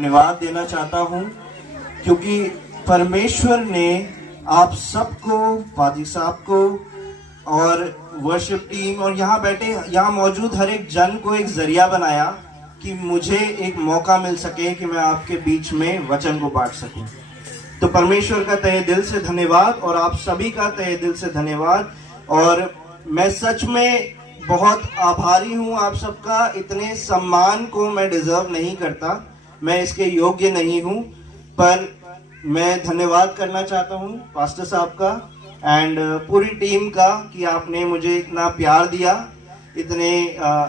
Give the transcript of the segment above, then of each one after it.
धन्यवाद देना चाहता हूं क्योंकि परमेश्वर ने आप सबको, पादी साहब को और वर्शिप टीम और यहाँ मौजूद हर एक जन को एक जरिया बनाया कि मुझे एक मौका मिल सके कि मैं आपके बीच में वचन को बांट सकूं। तो परमेश्वर का तहे दिल से धन्यवाद और आप सभी का तहे दिल से धन्यवाद। और मैं सच में बहुत आभारी हूं आप सबका। इतने सम्मान को मैं डिजर्व नहीं करता, मैं इसके योग्य नहीं हूं, पर मैं धन्यवाद करना चाहता हूं पास्टर साहब का एंड पूरी टीम का कि आपने मुझे इतना प्यार दिया, इतने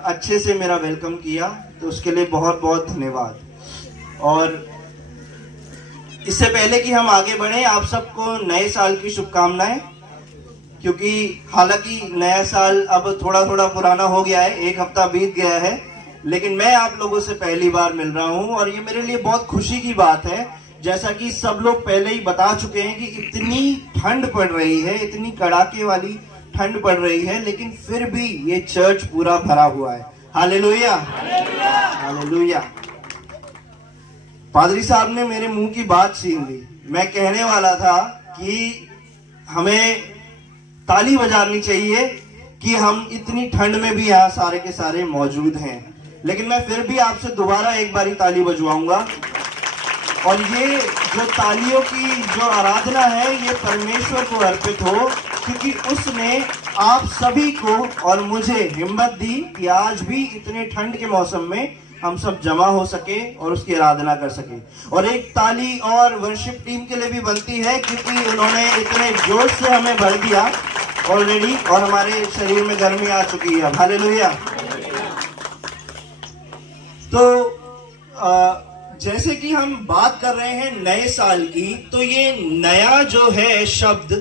अच्छे से मेरा वेलकम किया, तो उसके लिए बहुत बहुत धन्यवाद। और इससे पहले कि हम आगे बढ़ें, आप सबको नए साल की शुभकामनाएं, क्योंकि हालांकि नया साल अब थोड़ा थोड़ा पुराना हो गया है, एक हफ्ता बीत गया है, लेकिन मैं आप लोगों से पहली बार मिल रहा हूं और ये मेरे लिए बहुत खुशी की बात है। जैसा कि सब लोग पहले ही बता चुके हैं कि इतनी ठंड पड़ रही है, इतनी कड़ाके वाली ठंड पड़ रही है, लेकिन फिर भी ये चर्च पूरा भरा हुआ है। Hallelujah, hallelujah. पादरी साहब ने मेरे मुंह की बात छीन ली। मैं कहने वाला था कि हमें ताली बजानी चाहिए कि हम इतनी ठंड में भी यहाँ सारे के सारे मौजूद हैं, लेकिन मैं फिर भी आपसे दोबारा एक बारी ताली बजवाऊंगा। और ये जो तालियों की जो आराधना है, ये परमेश्वर को अर्पित हो, क्योंकि उसने आप सभी को और मुझे हिम्मत दी कि आज भी इतने ठंड के मौसम में हम सब जमा हो सके और उसकी आराधना कर सके। और एक ताली और वर्शिप टीम के लिए भी बनती है, क्योंकि उन्होंने इतने जोश से हमें भर दिया ऑलरेडी और हमारे शरीर में गर्मी आ चुकी है। हालेलुया। तो जैसे कि हम बात कर रहे हैं नए साल की, तो ये नया जो है शब्द,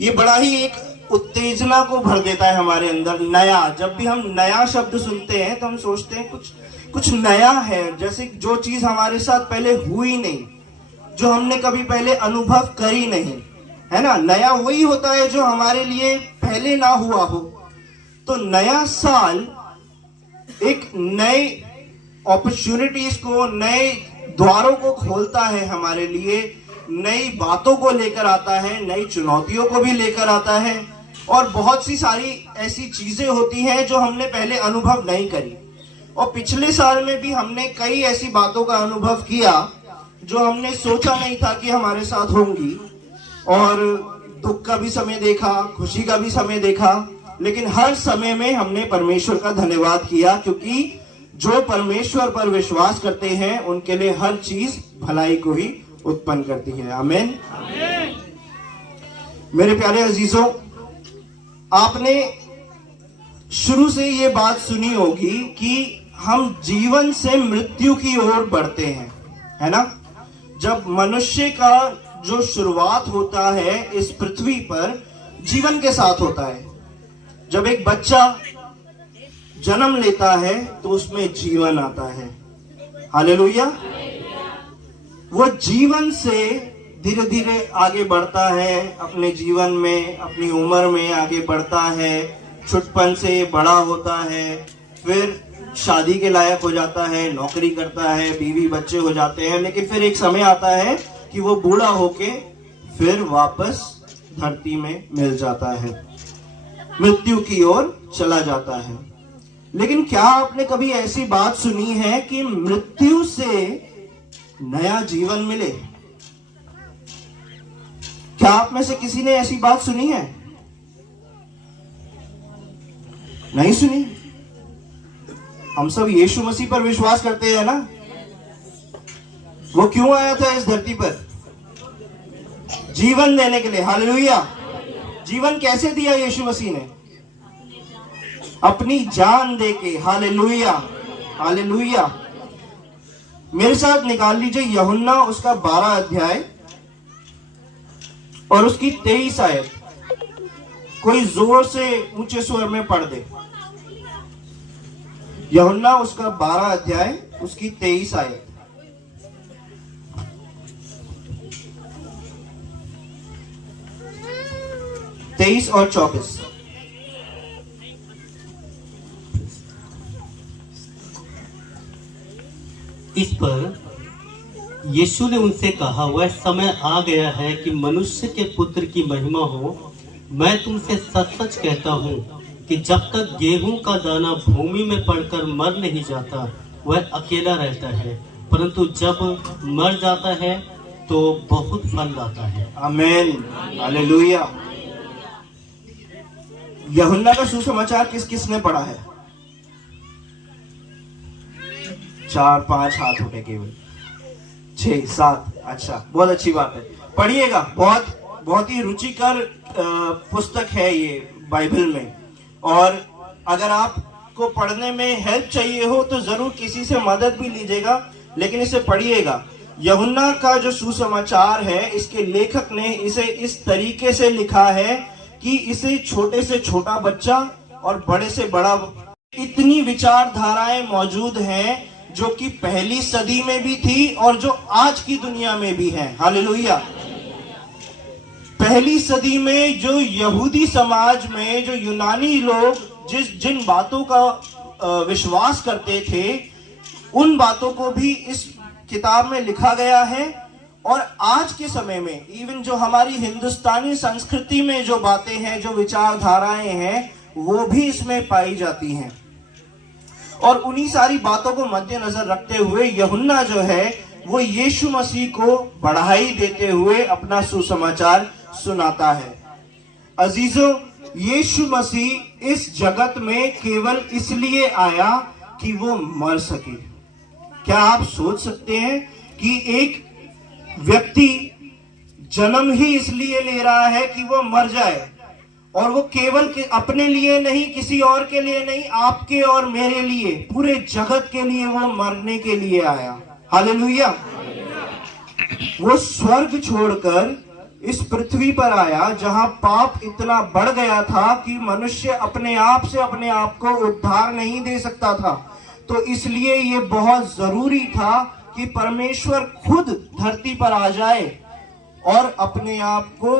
ये बड़ा ही एक उत्तेजना को भर देता है हमारे अंदर। नया, जब भी हम नया शब्द सुनते हैं तो हम सोचते हैं कुछ नया है, जैसे जो चीज हमारे साथ पहले हुई नहीं, जो हमने कभी पहले अनुभव करी नहीं, है ना। नया वही होता है जो हमारे लिए पहले ना हुआ हो। तो नया साल एक नए अपॉर्चुनिटीज को, नए द्वारों को खोलता है हमारे लिए, नई बातों को लेकर आता है, नई चुनौतियों को भी लेकर आता है, और बहुत सी सारी ऐसी चीजें होती हैं जो हमने पहले अनुभव नहीं करी। और पिछले साल में भी हमने कई ऐसी बातों का अनुभव किया जो हमने सोचा नहीं था कि हमारे साथ होंगी, और दुख का भी समय देखा, खुशी का भी समय देखा, लेकिन हर समय में हमने परमेश्वर का धन्यवाद किया, क्योंकि जो परमेश्वर पर विश्वास करते हैं उनके लिए हर चीज भलाई को ही उत्पन्न करती है। आमीन। मेरे प्यारे अजीजों, आपने शुरू से ये बात सुनी होगी कि हम जीवन से मृत्यु की ओर बढ़ते हैं, है ना। जब मनुष्य का जो शुरुआत होता है इस पृथ्वी पर, जीवन के साथ होता है। जब एक बच्चा जन्म लेता है तो उसमें जीवन आता है। हालेलुया। वो जीवन से धीरे धीरे आगे बढ़ता है, अपने जीवन में, अपनी उम्र में आगे बढ़ता है, छुटपन से बड़ा होता है, फिर शादी के लायक हो जाता है, नौकरी करता है, बीवी बच्चे हो जाते हैं, लेकिन फिर एक समय आता है कि वो बूढ़ा होके फिर वापस धरती में मिल जाता है, मृत्यु की ओर चला जाता है। लेकिन क्या आपने कभी ऐसी बात सुनी है कि मृत्यु से नया जीवन मिले? क्या आप में से किसी ने ऐसी बात सुनी है? नहीं सुनी। हम सब यीशु मसीह पर विश्वास करते हैं ना। वो क्यों आया था इस धरती पर? जीवन देने के लिए। हालेलुया। जीवन कैसे दिया यीशु मसीह ने? अपनी जान देके। Hallelujah, hallelujah. मेरे साथ निकाल लीजिए यूहन्ना उसका 12 अध्याय और उसकी 23 आयत। कोई जोर से ऊंचे स्वर में पढ़ दे। यूहन्ना उसका 12 अध्याय उसकी 23 आयत। तेईस और 24। इस पर यीशु ने उनसे कहा, वह समय आ गया है कि मनुष्य के पुत्र की महिमा हो। मैं तुमसे सच सच कहता हूँ कि जब तक गेहूं का दाना भूमि में पड़कर मर नहीं जाता, वह अकेला रहता है, परंतु जब मर जाता है तो बहुत फल लाता है। आमीन, हालेलुया। यूहन्ना का सुसमाचार किस किस ने पढ़ा है? 4-5 हाथ उठे केवल, 6-7। अच्छा, बहुत अच्छी बात है, पढ़िएगा। बहुत ही रुचिकर पुस्तक है ये बाइबल में। और अगर आपको पढ़ने में हेल्प चाहिए हो तो जरूर किसी से मदद भी लीजिएगा, लेकिन इसे पढ़िएगा। यूहन्ना का जो सुसमाचार है, इसके लेखक ने इसे इस तरीके से लिखा है कि इसे छोटे से छोटा बच्चा और बड़े से बड़ा, इतनी विचारधाराएं मौजूद हैं जो कि पहली सदी में भी थी और जो आज की दुनिया में भी है। हालेलुया। पहली सदी में जो यहूदी समाज में जो यूनानी लोग जिन बातों का विश्वास करते थे, उन बातों को भी इस किताब में लिखा गया है। और आज के समय में इवन जो हमारी हिंदुस्तानी संस्कृति में जो बातें हैं, जो विचारधाराएं हैं, वो भी इसमें पाई जाती हैं। और उन्हीं सारी बातों को मद्देनजर रखते हुए यूहन्ना जो है वो यीशु मसीह को बढ़ाई देते हुए अपना सुसमाचार सुनाता है। अजीजों, यीशु मसीह इस जगत में केवल इसलिए आया कि वो मर सके। क्या आप सोच सकते हैं कि एक व्यक्ति जन्म ही इसलिए ले रहा है कि वो मर जाए, और वो केवल अपने लिए नहीं, किसी और के लिए नहीं, आपके और मेरे लिए, पूरे जगत के लिए वो मरने के लिए आया। हालेलुया। वो स्वर्ग छोड़कर इस पृथ्वी पर आया जहां पाप इतना बढ़ गया था कि मनुष्य अपने आप से अपने आप को उद्धार नहीं दे सकता था। तो इसलिए ये बहुत जरूरी था कि परमेश्वर खुद धरती पर आ जाए और अपने आप को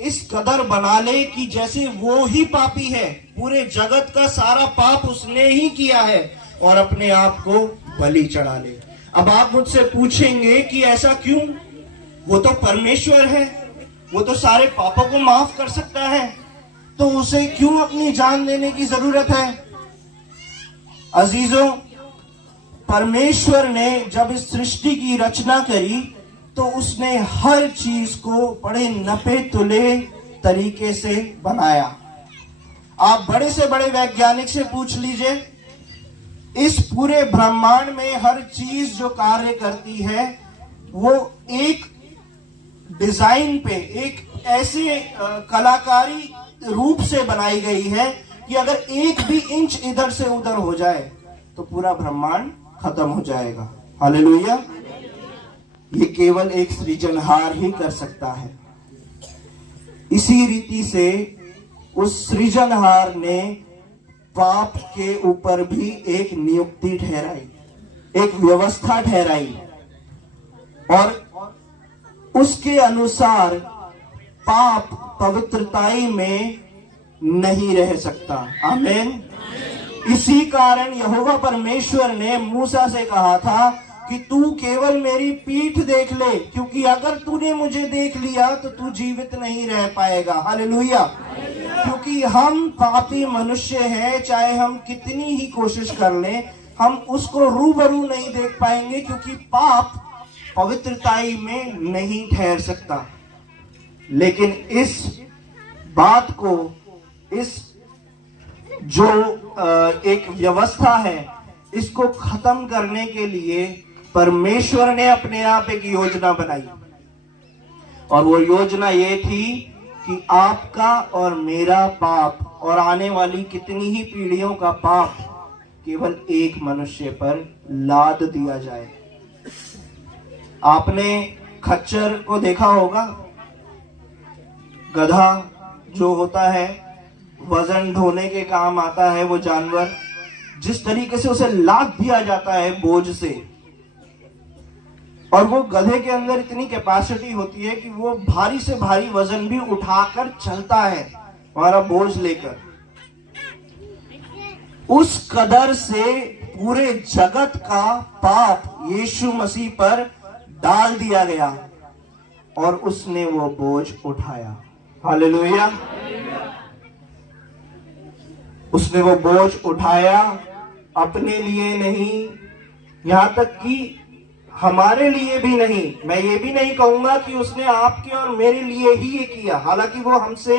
इस कदर बना ले कि जैसे वो ही पापी है, पूरे जगत का सारा पाप उसने ही किया है, और अपने आप को बलि चढ़ा ले। अब आप मुझसे पूछेंगे कि ऐसा क्यों? वो तो परमेश्वर है, वो तो सारे पापों को माफ कर सकता है, तो उसे क्यों अपनी जान देने की जरूरत है? अजीजों, परमेश्वर ने जब इस सृष्टि की रचना करी तो उसने हर चीज को बड़े नपे तुले तरीके से बनाया। आप बड़े से बड़े वैज्ञानिक से पूछ लीजिए, इस पूरे ब्रह्मांड में हर चीज जो कार्य करती है वो एक डिजाइन पे, एक ऐसे कलाकारी रूप से बनाई गई है कि अगर एक भी इंच इधर से उधर हो जाए तो पूरा ब्रह्मांड खत्म हो जाएगा। हालेलुया। ये केवल एक सृजनहार ही कर सकता है। इसी रीति से उस सृजनहार ने पाप के ऊपर भी एक नियुक्ति ठहराई, एक व्यवस्था ठहराई, और उसके अनुसार पाप पवित्रताई में नहीं रह सकता। आमीन। इसी कारण यहोवा परमेश्वर ने मूसा से कहा था कि तू केवल मेरी पीठ देख ले, क्योंकि अगर तूने मुझे देख लिया तो तू जीवित नहीं रह पाएगा। हालेलुया। क्योंकि हम पापी मनुष्य हैं, चाहे हम कितनी ही कोशिश कर लें, हम उसको रूबरू नहीं देख पाएंगे, क्योंकि पाप पवित्रताई में नहीं ठहर सकता। लेकिन इस बात को, इस जो एक व्यवस्था है, इसको खत्म करने के लिए परमेश्वर ने अपने आप एक योजना बनाई, और वो योजना ये थी कि आपका और मेरा पाप और आने वाली कितनी ही पीढ़ियों का पाप केवल एक मनुष्य पर लाद दिया जाए। आपने खच्चर को देखा होगा, गधा जो होता है, वजन ढोने के काम आता है वो जानवर, जिस तरीके से उसे लाद दिया जाता है बोझ से, और वो गधे के अंदर इतनी कैपेसिटी होती है कि वो भारी से भारी वजन भी उठाकर चलता है हमारा बोझ लेकर। उस कदर से पूरे जगत का पाप यीशु मसीह पर डाल दिया गया और उसने वो बोझ उठाया। हालेलुया। उसने वो बोझ उठाया, अपने लिए नहीं, यहां तक कि हमारे लिए भी नहीं। मैं ये भी नहीं कहूंगा कि उसने आपके और मेरे लिए ही ये किया, हालांकि वो हमसे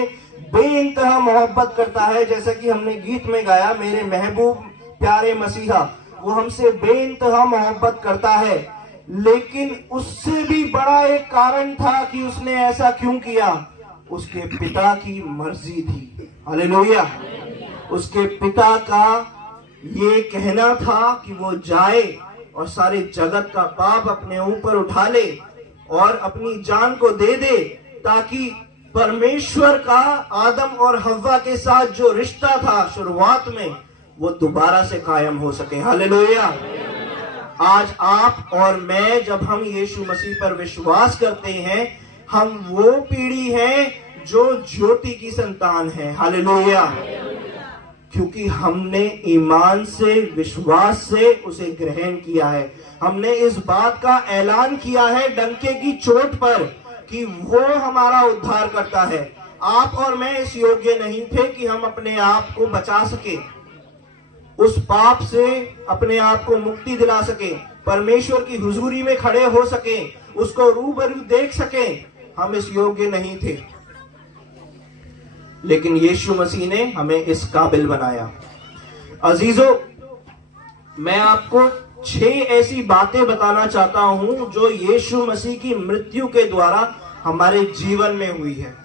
बेइंतहा मोहब्बत करता है, जैसा कि हमने गीत में गाया, मेरे महबूब प्यारे मसीहा, वो हमसे बेइंतहा मोहब्बत करता है। लेकिन उससे भी बड़ा एक कारण था कि उसने ऐसा क्यों किया। उसके पिता की मर्जी थी। हालेलुया। उसके पिता का ये कहना था कि वो जाए और सारे जगत का पाप अपने ऊपर उठा ले और अपनी जान को दे दे, ताकि परमेश्वर का आदम और हव्वा के साथ जो रिश्ता था शुरुआत में, वो दोबारा से कायम हो सके। हालेलुया। आज आप और मैं जब हम यीशु मसीह पर विश्वास करते हैं, हम वो पीढ़ी है जो ज्योति की संतान है। हालेलुया। क्योंकि हमने ईमान से, विश्वास से उसे ग्रहण किया है। हमने इस बात का ऐलान किया है डंके की चोट पर कि वो हमारा उद्धार करता है। आप और मैं इस योग्य नहीं थे कि हम अपने आप को बचा सके, उस पाप से अपने आप को मुक्ति दिला सके, परमेश्वर की हुजूरी में खड़े हो सके, उसको रूबरू देख सके। हम इस योग्य नहीं थे, लेकिन यीशु मसीह ने हमें इस काबिल बनाया। अजीजों, मैं आपको 6 ऐसी बातें बताना चाहता हूं जो यीशु मसीह की मृत्यु के द्वारा हमारे जीवन में हुई है।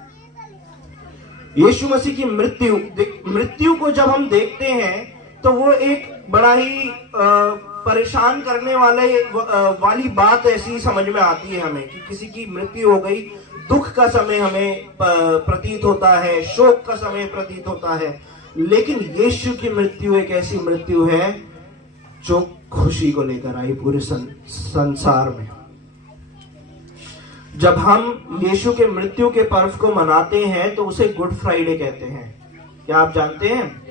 यीशु मसीह की मृत्यु को जब हम देखते हैं तो वो एक बड़ा ही परेशान करने वाली बात ऐसी समझ में आती है हमें कि किसी की मृत्यु हो गई, दुख का समय हमें प्रतीत होता है, शोक का समय प्रतीत होता है। लेकिन यीशु की मृत्यु एक ऐसी मृत्यु है जो खुशी को लेकर आई पूरे संसार में। जब हम यीशु के मृत्यु के पर्व को मनाते हैं तो उसे गुड फ्राइडे कहते हैं। क्या आप जानते हैं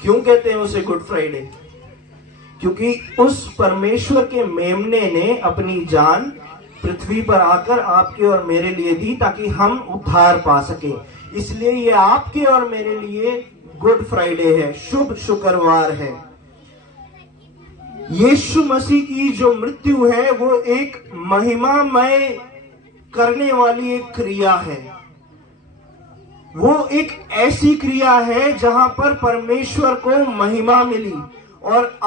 क्यों कहते हैं उसे गुड फ्राइडे? क्योंकि उस परमेश्वर के मेमने ने अपनी जान पृथ्वी पर आकर आपके और मेरे लिए दी ताकि हम उद्धार पा सके। इसलिए ये आपके और मेरे लिए गुड फ्राइडे है, शुभ शुक्रवार है। यीशु मसीह की जो मृत्यु है वो एक महिमामय करने वाली एक क्रिया है। वो एक ऐसी क्रिया है जहां पर परमेश्वर को महिमा मिली और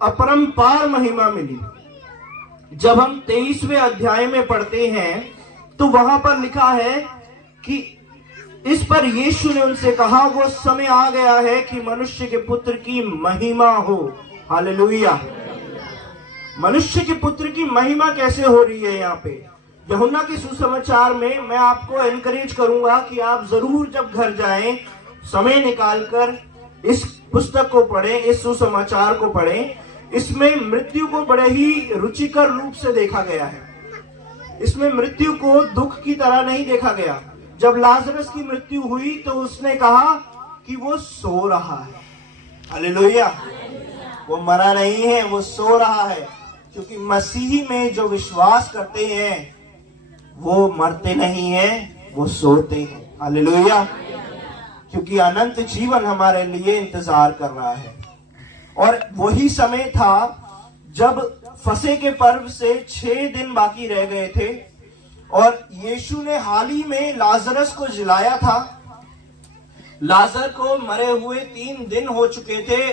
अपरंपार महिमा मिली। जब हम 23वें अध्याय में पढ़ते हैं तो वहां पर लिखा है कि इस पर यीशु ने उनसे कहा, वो समय आ गया है कि मनुष्य के पुत्र की महिमा हो। हालेलुया। मनुष्य के पुत्र की महिमा कैसे हो रही है? यहाँ पे यूहन्ना के सुसमाचार में मैं आपको एनकरेज करूंगा कि आप जरूर जब घर जाएं, समय निकालकर इस पुस्तक को पढ़ें, इस सुसमाचार को पढ़ें। इसमें मृत्यु को बड़े ही रुचिकर रूप से देखा गया है। इसमें मृत्यु को दुख की तरह नहीं देखा गया। जब लाजरस की मृत्यु हुई तो उसने कहा कि वो सो रहा है। हालेलुया। वो मरा नहीं है, वो सो रहा है। क्योंकि मसीही में जो विश्वास करते हैं वो मरते नहीं हैं, वो सोते हैं। हालेलुया। क्योंकि अनंत जीवन हमारे लिए इंतजार कर रहा है। और वही समय था जब फसह के पर्व से 6 दिन बाकी रह गए थे और यीशु ने हाल ही में लाजरस को जिलाया था। लाजर को मरे हुए 3 दिन हो चुके थे।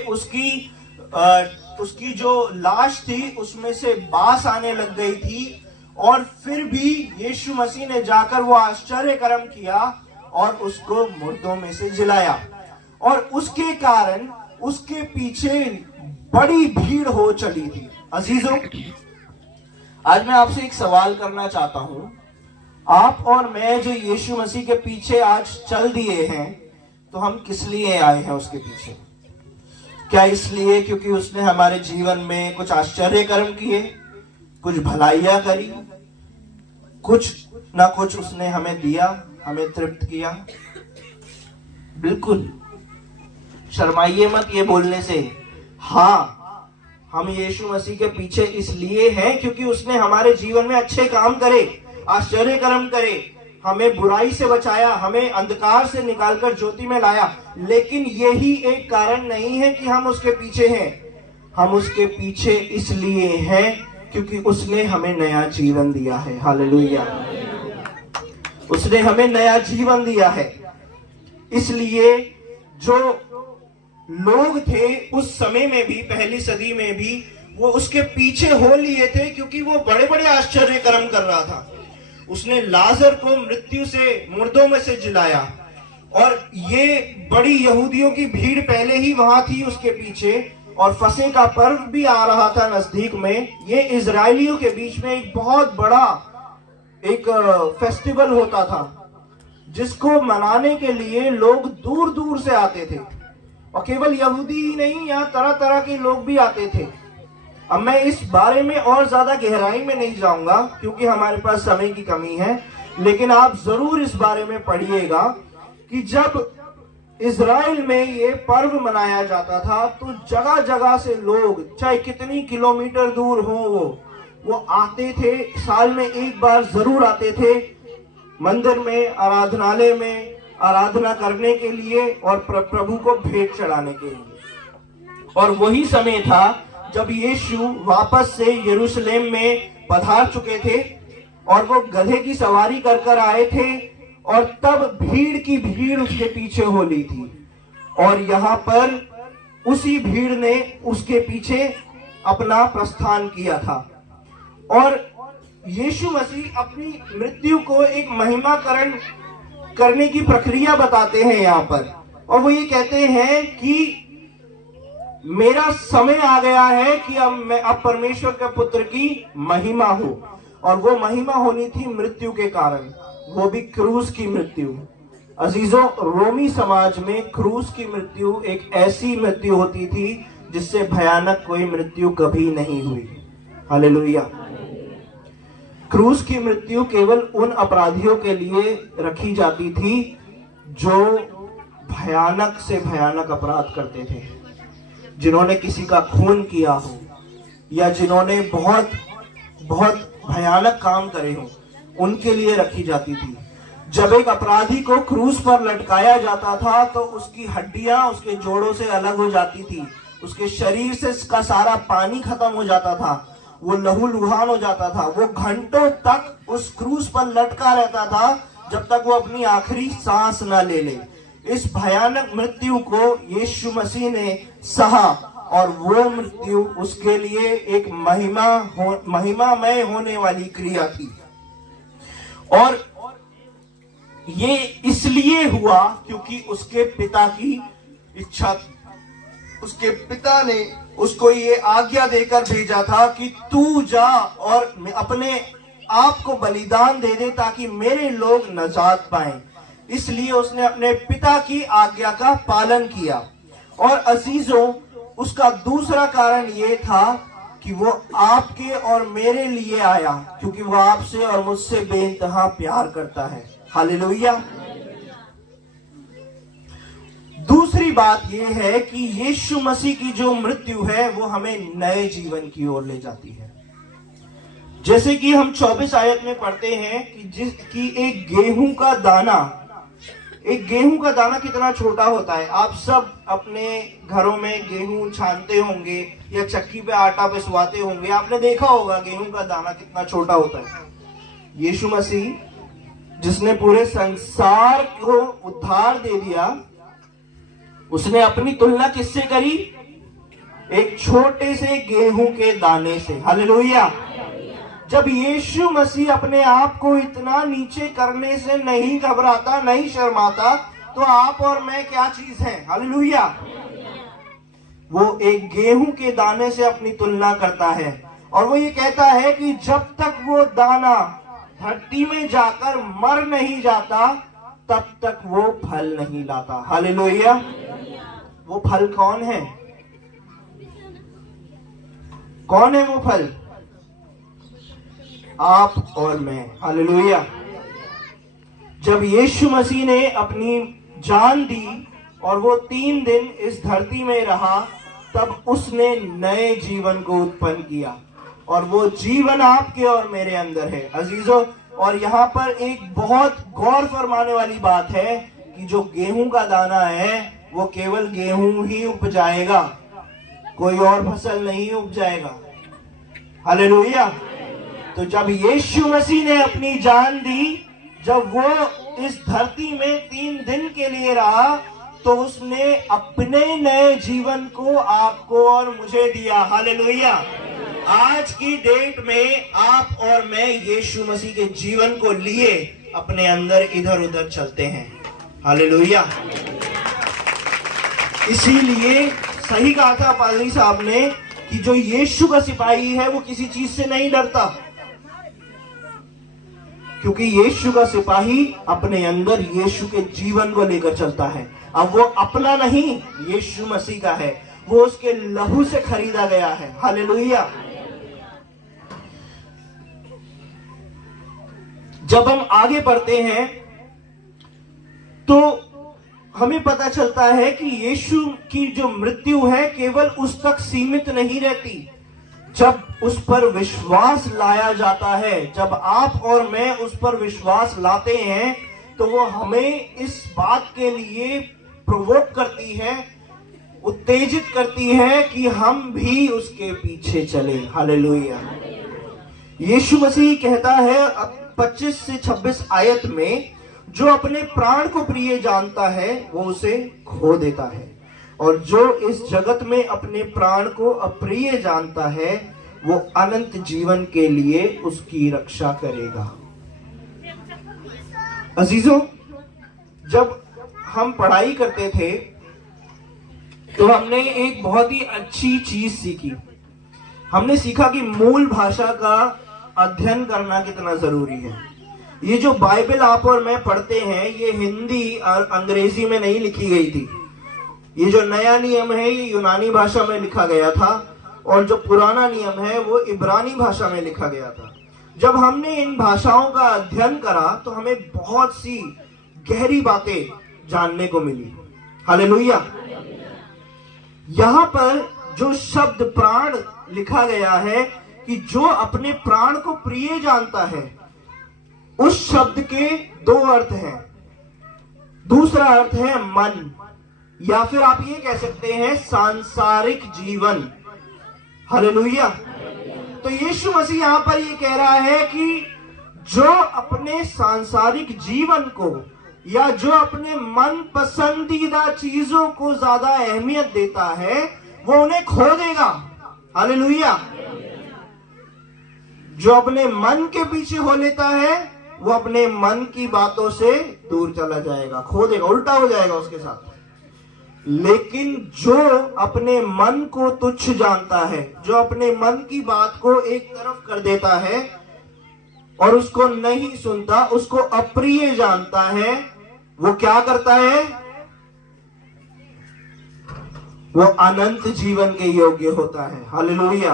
उसकी जो लाश थी उसमें से बास आने लग गई थी। और फिर भी यीशु मसीह ने जाकर वो आश्चर्य कर्म किया और उसको मुर्दों में से जिलाया। और उसके कारण उसके पीछे बड़ी भीड़ हो चली थी। अजीजों, आज मैं आपसे एक सवाल करना चाहता हूं। आप और मैं जो यीशु मसीह के पीछे आज चल दिए हैं, तो हम किस लिए आए हैं उसके पीछे? क्या इसलिए क्योंकि उसने हमारे जीवन में कुछ आश्चर्य कर्म किए, कुछ भलाइयां करी, कुछ ना कुछ उसने हमें दिया, हमें तृप्त किया? बिल्कुल शर्माइए मत ये बोलने से। हाँ, हम यीशु मसीह के पीछे इसलिए हैं क्योंकि उसने हमारे जीवन में अच्छे काम करे, आश्चर्य कर्म करे, हमें बुराई से बचाया, हमें अंधकार से निकालकर ज्योति में लाया। लेकिन यही एक कारण नहीं है कि हम उसके पीछे हैं। हम उसके पीछे इसलिए हैं क्योंकि उसने हमें नया जीवन दिया है। हालेलुया। उसने हमें नया जीवन दिया है। इसलिए जो लोग थे उस समय में भी, पहली सदी में भी, वो उसके पीछे हो लिए थे क्योंकि वो बड़े बड़े आश्चर्य कर्म कर रहा था। उसने लाजर को मृत्यु से, मुर्दों में से जिलाया, और ये बड़ी यहूदियों की भीड़ पहले ही वहां थी उसके पीछे, और फसह का पर्व भी आ रहा था नजदीक में। ये इजरायलियों के बीच में एक बहुत बड़ा एक फेस्टिवल होता था जिसको मनाने के लिए लोग दूर दूर से आते थे, और केवल यहूदी ही नहीं, यहाँ तरह तरह के लोग भी आते थे। अब मैं इस बारे में और ज्यादा गहराई में नहीं जाऊंगा क्योंकि हमारे पास समय की कमी है, लेकिन आप जरूर इस बारे में पढ़िएगा कि जब इजराइल में ये पर्व मनाया जाता था तो जगह जगह से लोग, चाहे कितनी किलोमीटर दूर हो, वो आते थे। साल में एक बार जरूर आते थे मंदिर में, आराधनालय में आराधना करने के लिए और प्रभु को भेंट चढ़ाने के लिए। और वही समय था जब यीशु वापस से यरूशलेम में पधार चुके थे और वो गधे की सवारी कर कर आए थे, और तब भीड़ की भीड़ उसके पीछे हो ली थी, और यहाँ पर उसी भीड़ ने उसके पीछे अपना प्रस्थान किया था। और यीशु मसीह अपनी मृत्यु को एक महिमाकरण करने की प्रक्रिया बताते हैं यहाँ पर, और वो ये कहते हैं कि मेरा समय आ गया है कि अब परमेश्वर के पुत्र की महिमा हो, और वो महिमा होनी थी मृत्यु के कारण, वो भी क्रूस की मृत्यु। अजीजों, रोमी समाज में क्रूस की मृत्यु एक ऐसी मृत्यु होती थी जिससे भयानक कोई मृत्यु कभी नहीं हुई। हालेलुया। क्रूस की मृत्यु केवल उन अपराधियों के लिए रखी जाती थी जो भयानक से भयानक अपराध करते थे, जिन्होंने किसी का खून किया हो या जिन्होंने बहुत बहुत भयानक काम करे हो, उनके लिए रखी जाती थी। जब एक अपराधी को क्रूस पर लटकाया जाता था तो उसकी हड्डियां उसके जोड़ों से अलग हो जाती थी, उसके शरीर से इसका सारा पानी खत्म हो जाता था, वो लहूलुहान हो जाता था। वो घंटों तक उस क्रूस पर लटका रहता था जब तक वो अपनी आखिरी सांस न ले ले। इस भयानक मृत्यु को यीशु मसीह ने सहा, और वो मृत्यु उसके लिए एक महिमामय होने वाली क्रिया थी। और ये इसलिए हुआ क्योंकि उसके पिता की इच्छा थी। उसके पिता ने उसको ये आज्ञा देकर भेजा था कि तू जा और अपने आप को बलिदान दे दे ताकि मेरे लोग नजात पाएं। इसलिए उसने अपने पिता की आज्ञा का पालन किया। और अजीजों, उसका दूसरा कारण ये था कि वो आपके और मेरे लिए आया, क्योंकि वो आपसे और मुझसे बेइंतहा प्यार करता है। हालेलुया। दूसरी बात यह है कि यीशु मसीह की जो मृत्यु है वो हमें नए जीवन की ओर ले जाती है। जैसे कि हम 24 आयत में पढ़ते हैं कि एक गेहूं का दाना कितना छोटा होता है। आप सब अपने घरों में गेहूं छानते होंगे या चक्की पे आटा पिसवाते होंगे, आपने देखा होगा गेहूं का दाना कितना छोटा होता है। यीशु मसीह जिसने पूरे संसार को उद्धार दे दिया, उसने अपनी तुलना किससे करी? एक छोटे से गेहूं के दाने से। हालेलुया। जब यीशु मसीह अपने आप को इतना नीचे करने से नहीं घबराता, नहीं शर्माता, तो आप और मैं क्या चीज है? हालेलुया। वो एक गेहूं के दाने से अपनी तुलना करता है, और वो ये कहता है कि जब तक वो दाना धरती में जाकर मर नहीं जाता तब तक वो फल नहीं लाता। हालेलुया। वो फल कौन है? कौन है वो फल? आप और मैं। हालेलुया। जब यीशु मसीह ने अपनी जान दी और वो 3 दिन इस धरती में रहा, तब उसने नए जीवन को उत्पन्न किया, और वो जीवन आपके और मेरे अंदर है अजीजों। और यहाँ पर एक बहुत गौर फरमाने वाली बात है कि जो गेहूं का दाना है वो केवल गेहूं ही उपजाएगा, कोई और फसल नहीं उपजाएगा। हालेलुया। तो जब यीशु मसीह ने अपनी जान दी, जब वो इस धरती में 3 दिन के लिए रहा, तो उसने अपने नए जीवन को आपको और मुझे दिया। हालेलुया। आज की डेट में आप और मैं यीशु मसीह के जीवन को लिए अपने अंदर इधर उधर चलते हैं। हालेलुया। इसीलिए सही कहा था पादरी साहब ने कि जो यीशु का सिपाही है वो किसी चीज से नहीं डरता, क्योंकि यीशु का सिपाही अपने अंदर यीशु के जीवन को लेकर चलता है। अब वो अपना नहीं, यीशु मसीह का है, वो उसके लहू से खरीदा गया है। हालेलुया। जब हम आगे बढ़ते हैं तो हमें पता चलता है कि यीशु की जो मृत्यु है केवल उस तक सीमित नहीं रहती। जब उस पर विश्वास लाया जाता है, जब आप और मैं उस पर विश्वास लाते हैं, तो वो हमें इस बात के लिए प्रोवोक करती है, उत्तेजित करती है कि हम भी उसके पीछे चले। हालेलुया। यीशु मसीह कहता है 25 से 26 आयत में, जो अपने प्राण को प्रिय जानता है वो उसे खो देता है, और जो इस जगत में अपने प्राण को अप्रिय जानता है वो अनंत जीवन के लिए उसकी रक्षा करेगा। अजीजों, जब हम पढ़ाई करते थे तो हमने एक बहुत ही अच्छी चीज सीखी। हमने सीखा कि मूल भाषा का अध्ययन करना कितना जरूरी है। ये जो बाइबल आप और मैं पढ़ते हैं, ये हिंदी और अंग्रेजी में नहीं लिखी गई थी। ये जो नया नियम है ये यूनानी भाषा में लिखा गया था, और जो पुराना नियम है वो इब्रानी भाषा में लिखा गया था। जब हमने इन भाषाओं का अध्ययन करा तो हमें बहुत सी गहरी बातें जानने को मिली। हालेलुया। यहाँ पर जो शब्द प्राण लिखा गया है कि जो अपने प्राण को प्रिय जानता है, उस शब्द के 2 अर्थ हैं। दूसरा अर्थ है मन, या फिर आप ये कह सकते हैं सांसारिक जीवन। हालेलुया। तो यीशु मसीह यहां पर ये कह रहा है कि जो अपने सांसारिक जीवन को या जो अपने मन पसंदीदा चीजों को ज्यादा अहमियत देता है वो उन्हें खो देगा। हालेलुया। जो अपने मन के पीछे हो लेता है वो अपने मन की बातों से दूर चला जाएगा, खो देगा, उल्टा हो जाएगा उसके साथ। लेकिन जो अपने मन को तुच्छ जानता है, जो अपने मन की बात को एक तरफ कर देता है और उसको नहीं सुनता, उसको अप्रिय जानता है, वो क्या करता है? वो अनंत जीवन के योग्य होता है। हालेलुया।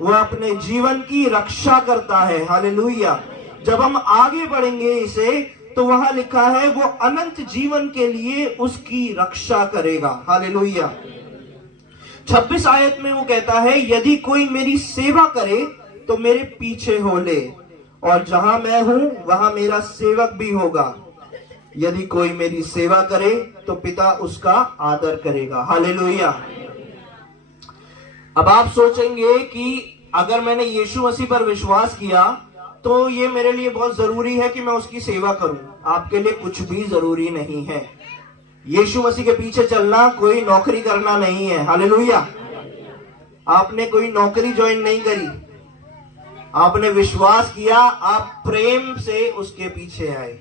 वो अपने जीवन की रक्षा करता है। हालेलुया। जब हम आगे बढ़ेंगे इसे तो वहां लिखा है वो अनंत जीवन के लिए उसकी रक्षा करेगा। हालेलुया। 26 आयत में वो कहता है, यदि कोई मेरी सेवा करे तो मेरे पीछे हो ले, और जहां मैं हूं वहां मेरा सेवक भी होगा। यदि कोई मेरी सेवा करे तो पिता उसका आदर करेगा। हालेलुया। अब आप सोचेंगे कि अगर मैंने यीशु मसीह पर विश्वास किया तो ये मेरे लिए बहुत जरूरी है कि मैं उसकी सेवा करूं। आपके लिए कुछ भी जरूरी नहीं है। यीशु मसीह के पीछे चलना कोई नौकरी करना नहीं है। हालेलुया। आपने कोई नौकरी ज्वाइन नहीं करी, आपने विश्वास किया, आप प्रेम से उसके पीछे आए।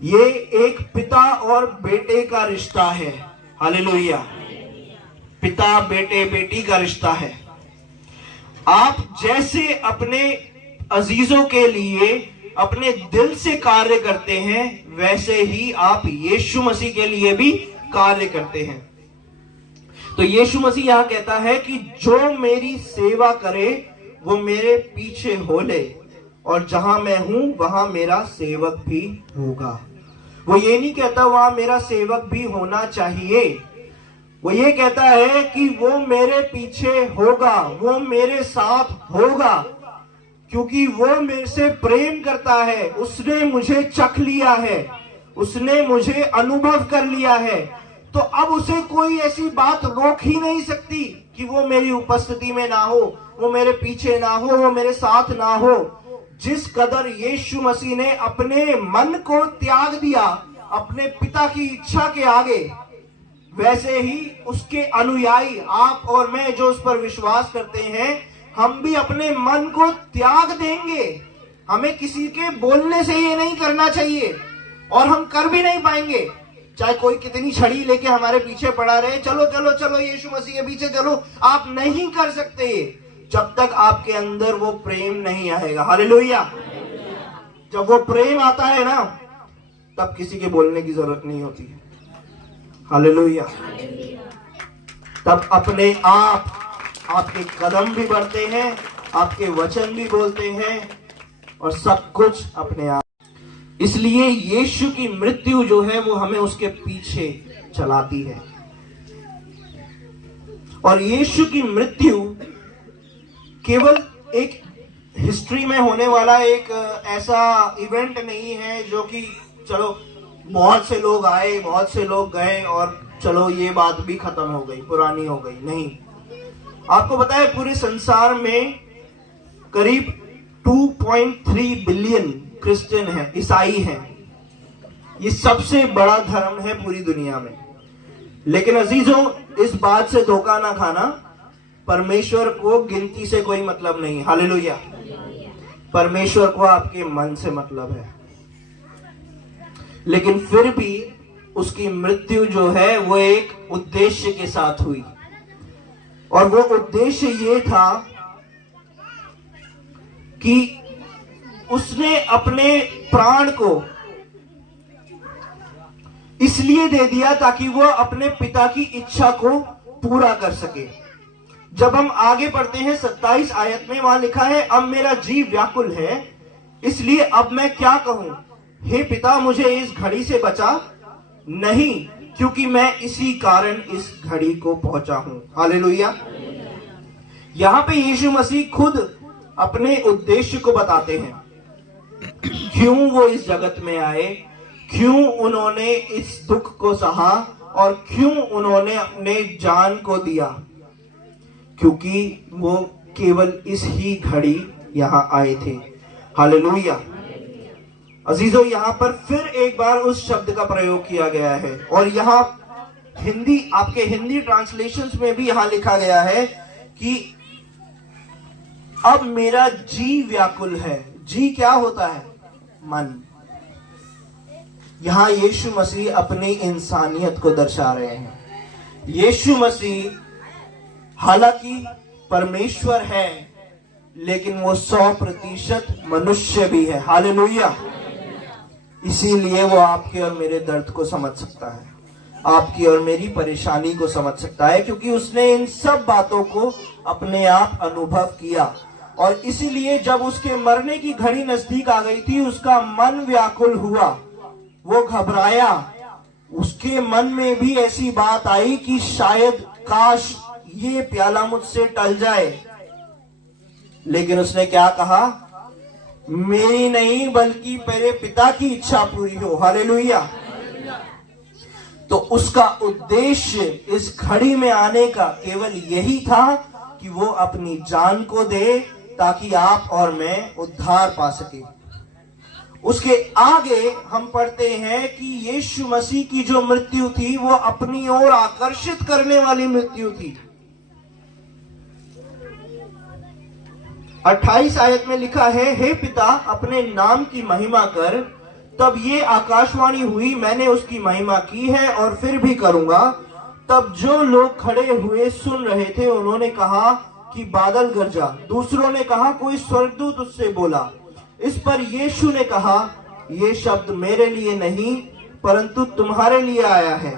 ये एक पिता और बेटे का रिश्ता है। हालेलुया। पिता बेटे बेटी का रिश्ता है। आप जैसे अपने अजीजों के लिए अपने दिल से कार्य करते हैं, वैसे ही आप यीशु मसीह के लिए भी कार्य करते हैं। तो यीशु मसीह यहां कहता है कि जो मेरी सेवा करे वो मेरे पीछे हो ले, और जहां मैं हूं वहां मेरा सेवक भी होगा। वो ये नहीं कहता वहां मेरा सेवक भी होना चाहिए, वो ये कहता है कि वो मेरे पीछे होगा, वो मेरे साथ होगा, क्योंकि वो मेरे से प्रेम करता है, उसने मुझे चख लिया है, उसने मुझे अनुभव कर लिया है। तो अब उसे कोई ऐसी बात रोक ही नहीं सकती कि वो मेरी उपस्थिति में ना हो, वो मेरे पीछे ना हो, वो मेरे साथ ना हो। जिस कदर यीशु मसीह ने अपने मन को त्याग दिया अपने पिता की इच्छा के आगे, वैसे ही उसके अनुयायी आप और मैं जो उस पर विश्वास करते हैं, हम भी अपने मन को त्याग देंगे। हमें किसी के बोलने से ये नहीं करना चाहिए, और हम कर भी नहीं पाएंगे, चाहे कोई कितनी छड़ी लेके हमारे पीछे पड़ा रहे, चलो चलो चलो यीशु मसीह के पीछे चलो, आप नहीं कर सकते जब तक आपके अंदर वो प्रेम नहीं आएगा। हालेलुया। जब वो प्रेम आता है ना, तब किसी के बोलने की जरूरत नहीं होती है। हालेलुया। तब अपने आप आपके कदम भी बढ़ते हैं, आपके वचन भी बोलते हैं, और सब कुछ अपने आप। इसलिए यीशु की मृत्यु जो है वो हमें उसके पीछे चलाती है। और यीशु की मृत्यु केवल एक हिस्ट्री में होने वाला एक ऐसा इवेंट नहीं है जो कि चलो बहुत से लोग आए, बहुत से लोग गए और चलो ये बात भी खत्म हो गई, पुरानी हो गई। नहीं, आपको पता है पूरे संसार में करीब 2.3 बिलियन क्रिश्चियन हैं, ईसाई हैं। ये सबसे बड़ा धर्म है पूरी दुनिया में। लेकिन अजीजों, इस बात से धोखा ना खाना, परमेश्वर को गिनती से कोई मतलब नहीं। हालेलुया। परमेश्वर को आपके मन से मतलब है। लेकिन फिर भी उसकी मृत्यु जो है वो एक उद्देश्य के साथ हुई, और वो उद्देश्य ये था कि उसने अपने प्राण को इसलिए दे दिया ताकि वो अपने पिता की इच्छा को पूरा कर सके। जब हम आगे पढ़ते हैं 27 आयत में, वहां लिखा है, अब मेरा जी व्याकुल है, इसलिए अब मैं क्या कहूं, हे पिता मुझे इस घड़ी से बचा नहीं, क्योंकि मैं इसी कारण इस घड़ी को पहुंचा हूं। हालेलुया। यहां पे यीशु मसीह खुद अपने उद्देश्य को बताते हैं, क्यों वो इस जगत में आए, क्यों उन्होंने इस दुख को सहा, और क्यों उन्होंने अपने जान को दिया, क्योंकि वो केवल इस ही घड़ी यहां आए थे। हालेलुया। अजीजों, यहां पर फिर एक बार उस शब्द का प्रयोग किया गया है, और यहां हिंदी, आपके हिंदी ट्रांसलेशंस में भी यहां लिखा गया है कि अब मेरा जी व्याकुल है। जी क्या होता है? मन। यहां यीशु मसीह अपनी इंसानियत को दर्शा रहे हैं। यीशु मसीह हालांकि परमेश्वर है, लेकिन वो 100% मनुष्य भी है। हालेलुया। इसीलिए वो आपके और मेरे दर्द को समझ सकता है, आपकी और मेरी परेशानी को समझ सकता है, क्योंकि उसने इन सब बातों को अपने आप अनुभव किया। और इसीलिए जब उसके मरने की घड़ी नजदीक आ गई थी, उसका मन व्याकुल हुआ, वो घबराया। उसके मन में भी ऐसी बात आई कि शायद काश ये प्याला मुझसे टल जाए। लेकिन उसने क्या कहा? मेरी नहीं बल्कि मेरे पिता की इच्छा पूरी हो। हालेलुया। तो उसका उद्देश्य इस घड़ी में आने का केवल यही था कि वो अपनी जान को दे ताकि आप और मैं उद्धार पा सके। उसके आगे हम पढ़ते हैं कि यीशु मसीह की जो मृत्यु थी वो अपनी ओर आकर्षित करने वाली मृत्यु थी। 28 आयत में लिखा है, हे पिता अपने नाम की महिमा कर। तब ये आकाशवाणी हुई, मैंने उसकी महिमा की है और फिर भी करूंगा। तब जो लोग खड़े हुए सुन रहे थे उन्होंने कहा कि बादल गरजा। दूसरों ने कहा कोई स्वर्गदूत उससे बोला। इस पर यीशु ने कहा, ये शब्द मेरे लिए नहीं परंतु तुम्हारे लिए आया है।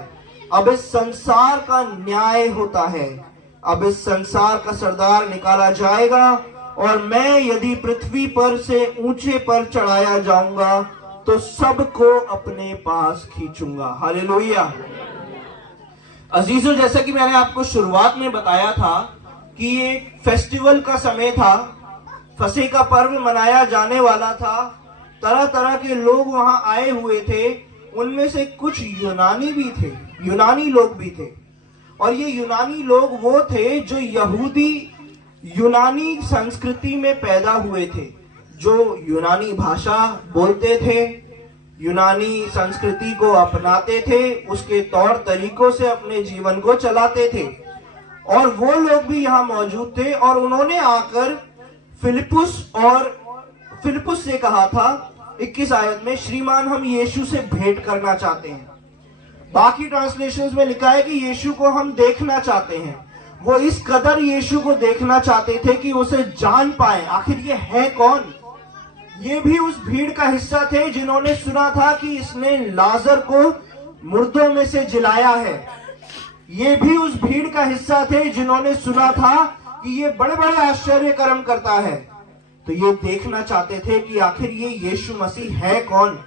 अब इस संसार का न्याय होता है, अब इस संसार का सरदार निकाला जाएगा, और मैं यदि पृथ्वी पर से ऊंचे पर चढ़ाया जाऊंगा तो सबको अपने पास खींचूंगा। हालेलुया। अजीजों, जैसा कि मैंने आपको शुरुआत में बताया था कि ये फेस्टिवल का समय था, फसह का पर्व मनाया जाने वाला था। तरह तरह के लोग वहां आए हुए थे। उनमें से कुछ यूनानी भी थे, यूनानी लोग भी थे। और ये यूनानी लोग वो थे जो यहूदी यूनानी संस्कृति में पैदा हुए थे, जो यूनानी भाषा बोलते थे, यूनानी संस्कृति को अपनाते थे, उसके तौर तरीकों से अपने जीवन को चलाते थे। और वो लोग भी यहाँ मौजूद थे और उन्होंने आकर फिलिप्पुस से कहा था 21 आयत में, श्रीमान हम यीशु से भेंट करना चाहते हैं। बाकी ट्रांसलेशंस में लिखा है कि यीशु को हम देखना चाहते हैं। वो इस कदर यीशु को देखना चाहते थे कि उसे जान पाए आखिर ये है कौन। ये भी उस भीड़ का हिस्सा थे जिन्होंने सुना था कि इसने लाजर को मुर्दों में से जिलाया है। ये भी उस भीड़ का हिस्सा थे जिन्होंने सुना था कि ये बड़े बड़े आश्चर्य कर्म करता है। तो ये देखना चाहते थे कि आखिर ये यीशु मसीह है कौन।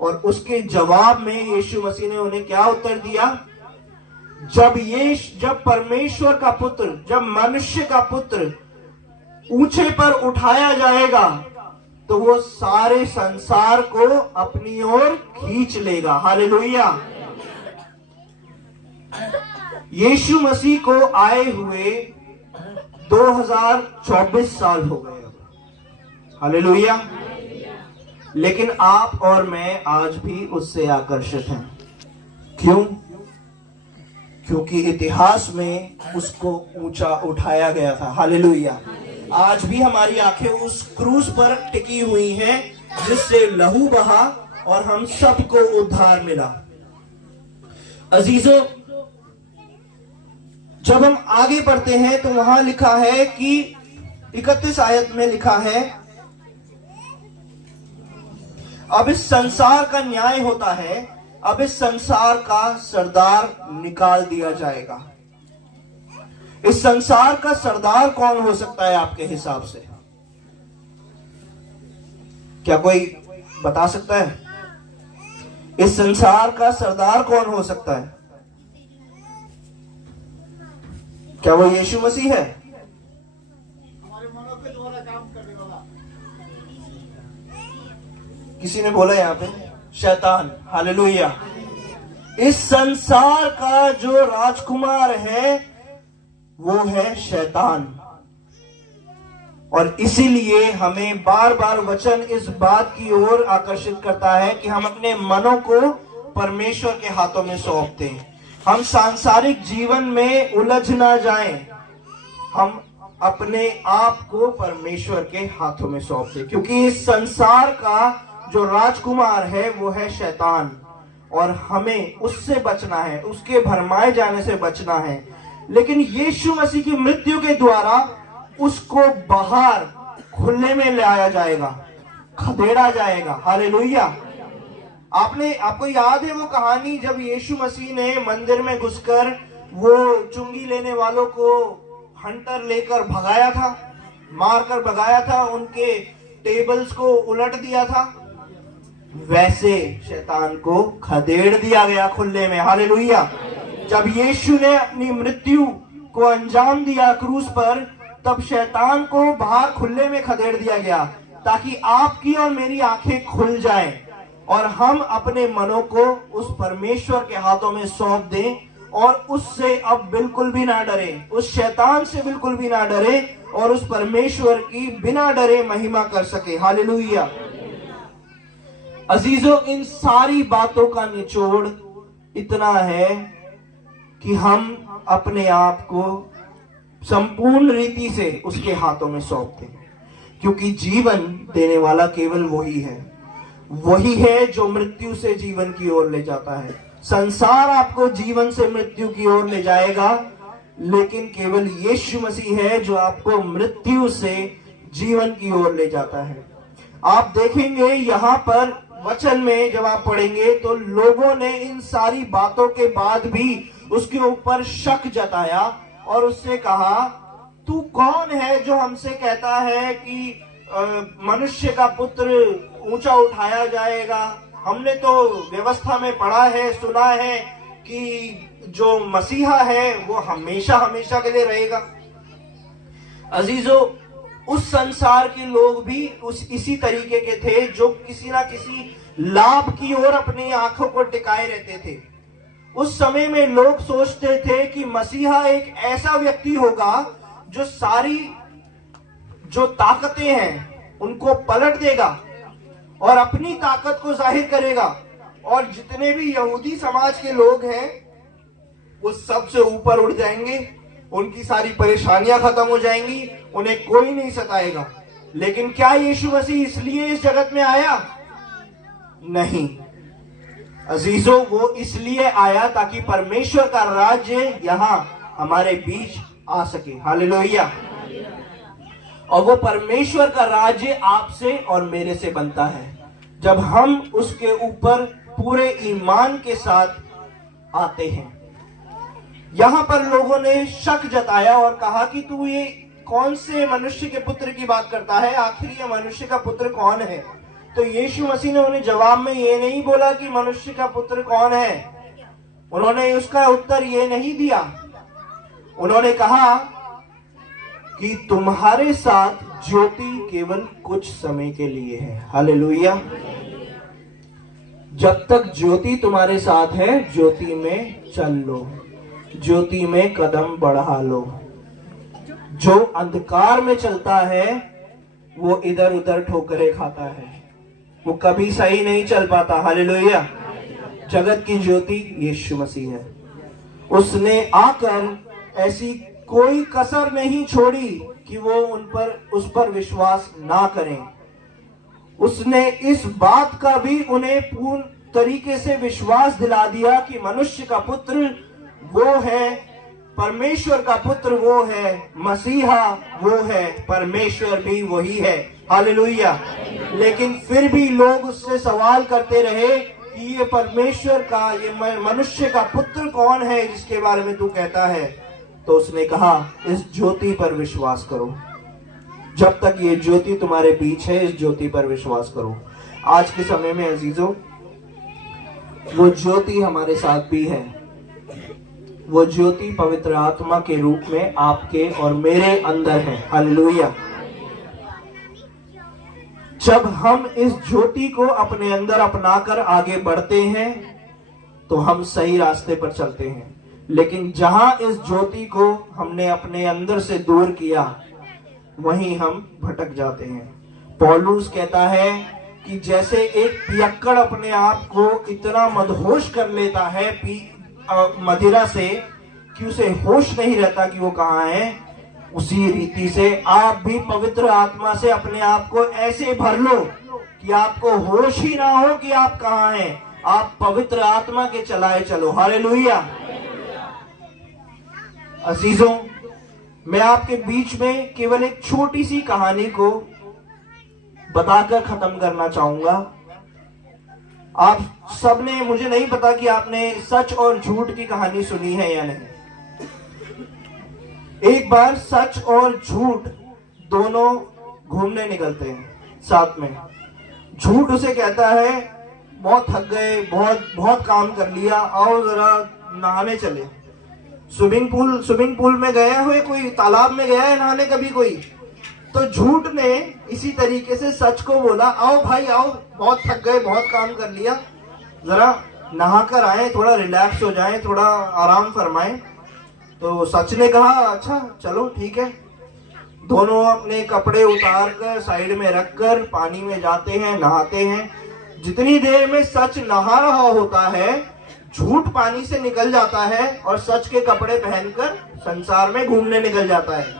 और उसके जवाब में यीशु मसीह ने उन्हें क्या उत्तर दिया? जब परमेश्वर का पुत्र, जब मनुष्य का पुत्र ऊंचे पर उठाया जाएगा तो वो सारे संसार को अपनी ओर खींच लेगा। हालेलुया। यीशु मसीह को आए हुए 2024 साल हो गए। हालेलुया। लेकिन आप और मैं आज भी उससे आकर्षित हैं। क्यों? क्योंकि इतिहास में उसको ऊंचा उठाया गया था। हालेलुया। आज भी हमारी आंखें उस क्रूस पर टिकी हुई हैं जिससे लहू बहा और हम सबको उद्धार मिला। अजीजों, जब हम आगे पढ़ते हैं तो वहां लिखा है कि 31 आयत में लिखा है, अब इस संसार का न्याय होता है, अब इस संसार का सरदार निकाल दिया जाएगा। इस संसार का सरदार कौन हो सकता है आपके हिसाब से? क्या कोई बता सकता है? इस संसार का सरदार कौन हो सकता है? क्या वो यीशु मसीह है? हमारे मनों के द्वारा काम करने वाला। किसी ने बोला यहां पे शैतान। हालेलुया। इस संसार का जो राजकुमार है वो है शैतान। और इसीलिए हमें बार बार वचन इस बात की ओर आकर्षित करता है कि हम अपने मनों को परमेश्वर के हाथों में सौंप दें। हम सांसारिक जीवन में उलझ ना जाएं, हम अपने आप को परमेश्वर के हाथों में सौंप दें। क्योंकि इस संसार का जो राजकुमार है वो है शैतान और हमें उससे बचना है, उसके भरमाए जाने से बचना है। लेकिन यीशु मसीह की मृत्यु के द्वारा उसको बाहर खुले में लाया जाएगा, खदेड़ा जाएगा। हालेलुया। आपको याद है वो कहानी जब यीशु मसीह ने मंदिर में घुसकर वो चुंगी लेने वालों को हंटर लेकर भगाया था, मारकर भगाया था, उनके टेबल्स को उलट दिया था। वैसे शैतान को खदेड़ दिया गया खुले में। हालेलुया। जब यीशु ने अपनी मृत्यु को अंजाम दिया क्रूस पर, तब शैतान को बाहर खुले में खदेड़ दिया गया ताकि आपकी और मेरी आंखें खुल जाएं और हम अपने मनों को उस परमेश्वर के हाथों में सौंप दें और उससे अब बिल्कुल भी ना डरें, उस शैतान से बिल्कुल भी ना डरें और उस परमेश्वर की बिना डरे महिमा कर सके। हालेलुया। अजीजों, इन सारी बातों का निचोड़ इतना है कि हम अपने आप को संपूर्ण रीति से उसके हाथों में सौंपते हैं। क्योंकि जीवन देने वाला केवल वही है जो मृत्यु से जीवन की ओर ले जाता है। संसार आपको जीवन से मृत्यु की ओर ले जाएगा, लेकिन केवल यीशु मसीह है जो आपको मृत्यु से जीवन की ओर ले जाता है। आप देखेंगे यहाँ पर वचन में जब आप पढ़ेंगे तो लोगों ने इन सारी बातों के बाद भी उसके ऊपर शक जताया और उससे कहा, तू कौन है जो हमसे कहता है कि मनुष्य का पुत्र ऊंचा उठाया जाएगा? हमने तो व्यवस्था में पढ़ा है, सुना है कि जो मसीहा है वो हमेशा हमेशा के लिए रहेगा। अजीजों, उस संसार के लोग भी इसी तरीके के थे जो किसी ना किसी लाभ की ओर अपनी आंखों को टिकाए रहते थे। उस समय में लोग सोचते थे कि मसीहा एक ऐसा व्यक्ति होगा जो सारी जो ताकतें हैं उनको पलट देगा और अपनी ताकत को जाहिर करेगा, और जितने भी यहूदी समाज के लोग हैं वो सबसे ऊपर उठ जाएंगे, उनकी सारी परेशानियां खत्म हो जाएंगी, उन्हें कोई नहीं सताएगा। लेकिन क्या यीशु मसीह इसलिए इस जगत में आया? नहीं अजीजों, वो इसलिए आया ताकि परमेश्वर का राज्य यहां हमारे बीच आ सके। हालेलुया। और वो परमेश्वर का राज्य आपसे और मेरे से बनता है जब हम उसके ऊपर पूरे ईमान के साथ आते हैं। यहां पर लोगों ने शक जताया और कहा कि तू ये कौन से मनुष्य के पुत्र की बात करता है, आखिर ये मनुष्य का पुत्र कौन है? तो यीशु मसीह ने उन्हें जवाब में ये नहीं बोला कि मनुष्य का पुत्र कौन है। उन्होंने उसका उत्तर ये नहीं दिया। उन्होंने कहा कि तुम्हारे साथ ज्योति केवल कुछ समय के लिए है। हालेलुया। जब तक ज्योति तुम्हारे साथ है, ज्योति में चल लो, ज्योति में कदम बढ़ा लो। जो अंधकार में चलता है वो इधर उधर ठोकरें खाता है, वो कभी सही नहीं चल पाता। हालेलुया। जगत की ज्योति यीशु मसीह है। उसने आकर ऐसी कोई कसर नहीं छोड़ी कि वो उस पर विश्वास ना करें। उसने इस बात का भी उन्हें पूर्ण तरीके से विश्वास दिला दिया कि मनुष्य का पुत्र वो है, परमेश्वर का पुत्र वो है, मसीहा वो है, परमेश्वर भी वही है। हालेलुया। लेकिन फिर भी लोग उससे सवाल करते रहे कि ये परमेश्वर का, ये मनुष्य का पुत्र कौन है जिसके बारे में तू कहता है? तो उसने कहा, इस ज्योति पर विश्वास करो। जब तक ये ज्योति तुम्हारे बीच है, इस ज्योति पर विश्वास करो। आज के समय में अजीजों, वो ज्योति हमारे साथ भी है। वो ज्योति पवित्र आत्मा के रूप में आपके और मेरे अंदर है। हालेलुया। जब हम इस ज्योति को अपने अंदर अपनाकर आगे बढ़ते हैं तो हम सही रास्ते पर चलते हैं। लेकिन जहां इस ज्योति को हमने अपने अंदर से दूर किया, वहीं हम भटक जाते हैं। पौलुस कहता है कि जैसे एक पियक्कड़ अपने आप को इतना मदहोश कर लेता है मदिरा से कि उसे होश नहीं रहता कि वो कहाँ है, उसी रीति से आप भी पवित्र आत्मा से अपने आप को ऐसे भर लो कि आपको होश ही ना हो कि आप कहाँ हैं। आप पवित्र आत्मा के चलाए चलो। हालेलुया। अजीजों, मैं आपके बीच में केवल एक छोटी सी कहानी को बताकर खत्म करना चाहूंगा। आप सबने, मुझे नहीं पता कि आपने सच और झूठ की कहानी सुनी है या नहीं। एक बार सच और झूठ दोनों घूमने निकलते हैं साथ में। झूठ उसे कहता है, बहुत थक गए, बहुत काम कर लिया, आओ जरा नहाने चले। स्विमिंग पूल में गया हुए, कोई तालाब में गया है नहाने कभी कोई? तो झूठ ने इसी तरीके से सच को बोला, आओ भाई आओ, बहुत थक गए, बहुत काम कर लिया, जरा नहा कर आए, थोड़ा रिलैक्स हो जाए, थोड़ा आराम फरमाएं। तो सच ने कहा, अच्छा चलो ठीक है। दोनों अपने कपड़े उतार कर साइड में रखकर पानी में जाते हैं, नहाते हैं। जितनी देर में सच नहा रहा होता है, झूठ पानी से निकल जाता है और सच के कपड़े पहनकर संसार में घूमने निकल जाता है।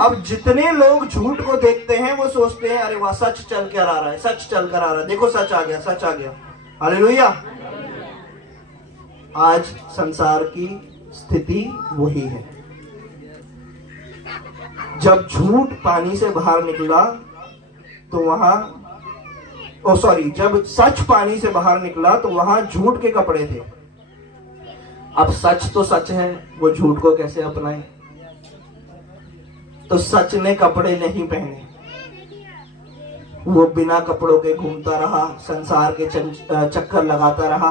अब जितने लोग झूठ को देखते हैं वो सोचते हैं, अरे वाह, सच चल कर आ रहा है, सच चल कर आ रहा है, देखो सच आ गया, सच आ गया। हालेलुया। आज संसार की स्थिति वही है। जब झूठ पानी से बाहर निकला तो जब सच पानी से बाहर निकला तो वहां झूठ के कपड़े थे। अब सच तो सच है, वो झूठ को कैसे अपनाए? तो सच ने कपड़े नहीं पहने, वो बिना कपड़ों के घूमता रहा, संसार के चक्कर लगाता रहा।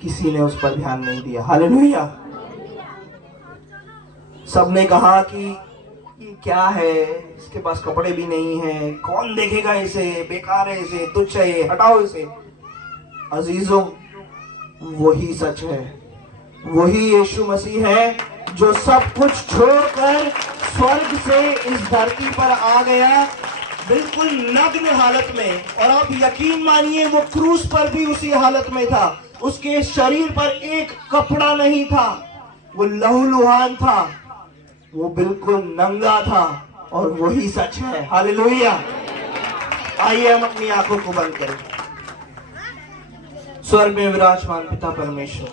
किसी ने उस पर ध्यान नहीं दिया। हालेलुया। सबने कहा कि ये क्या है, इसके पास कपड़े भी नहीं है, कौन देखेगा इसे, बेकार है, इसे तुच्छ है, ये हटाओ इसे। अजीजों, वही सच है, वही यीशु मसीह है जो सब कुछ छोड़कर स्वर्ग से इस धरती पर आ गया, बिल्कुल नग्न हालत में। और आप यकीन मानिए, वो क्रूस पर भी उसी हालत में था। उसके शरीर पर एक कपड़ा नहीं था, वो लहूलुहान था, वो बिल्कुल नंगा था। और वही सच है। हालेलुया। आइए हम अपनी आंखों को बंद करें। स्वर्ग में विराजमान पिता परमेश्वर,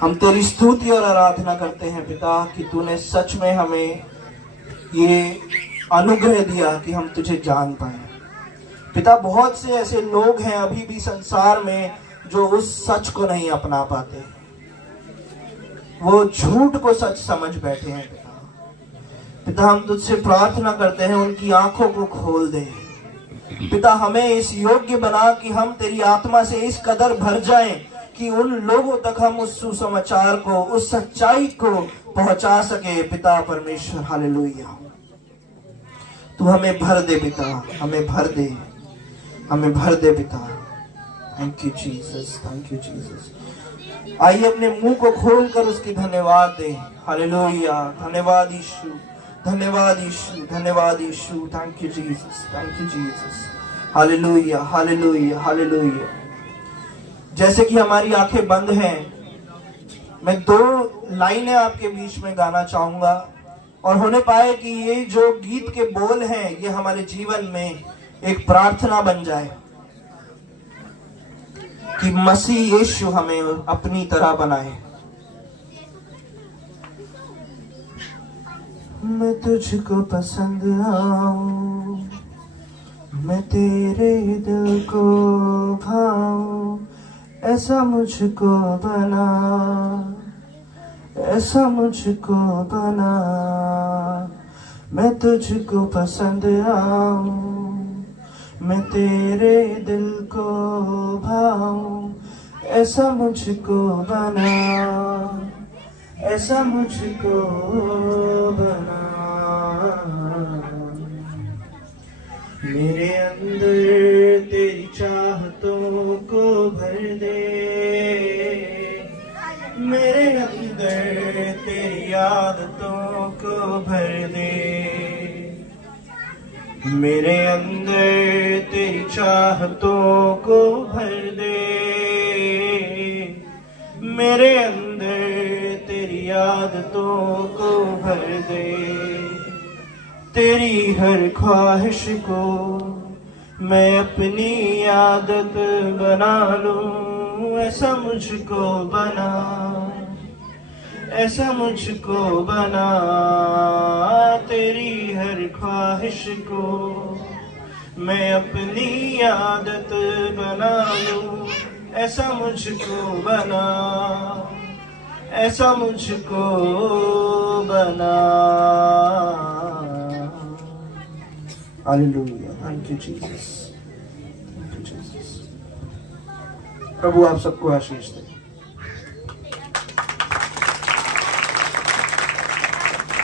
हम तेरी स्तुति और आराधना करते हैं पिता कि तूने सच में हमें ये अनुग्रह दिया कि हम तुझे जान पाए। पिता, बहुत से ऐसे लोग हैं अभी भी संसार में जो उस सच को नहीं अपना पाते, वो झूठ को सच समझ बैठे हैं। पिता, हम तुझसे प्रार्थना करते हैं उनकी आंखों को खोल दे। पिता, हमें इस योग्य बना कि हम तेरी आत्मा से इस कदर भर जाएं कि उन लोगों तक हम उस सुसमाचार को, उस सच्चाई को पहुंचा सके। पिता परमेश्वर, हालेलुया। तू हमें भर दे पिता, हमें भर दे, हमें भर दे पिता। Thank you Jesus, thank you Jesus. आइए अपने मुंह को खोलकर उसकी धन्यवाद दें। हालेलुया। धन्यवाद यीशु, धन्यवाद यीशु, धन्यवाद Yeshu. Thank you Jesus, thank you Jesus. Hallelujah, hallelujah, hallelujah. जैसे कि हमारी आंखें बंद हैं, मैं 2 लाइनें आपके बीच में गाना चाहूंगा और होने पाए कि ये जो गीत के बोल हैं ये हमारे जीवन में एक प्रार्थना बन जाए कि मसीह यीशु हमें अपनी तरह बनाए। मैं तुझको पसंद आऊं, मैं तेरे दिल को भाऊं, ऐसा मुझको बना, ऐसा मुझको बना। मैं तुझको पसंद आऊं, मैं तेरे दिल को भाऊं, ऐसा मुझको बना, ऐसा मुझको बना। मेरे अंदर तेरी चाहतों को भर दे, मेरे अंदर तेरी आदतों को भर दे, मेरे अंदर तेरी चाहतों को भर दे, मेरे अंदर तेरी आदतों को भर दे। तेरी हर ख्वाहिश को मैं अपनी आदत बना लूं, ऐसा मुझको बना, ऐसा मुझको बना। तेरी हर ख्वाहिश को मैं अपनी आदत बना लूं, ऐसा मुझको बना, ऐसा मुझको बना। Hallelujah. Thank you Jesus, thank you Jesus. प्रभु आप सबको आशीष दे।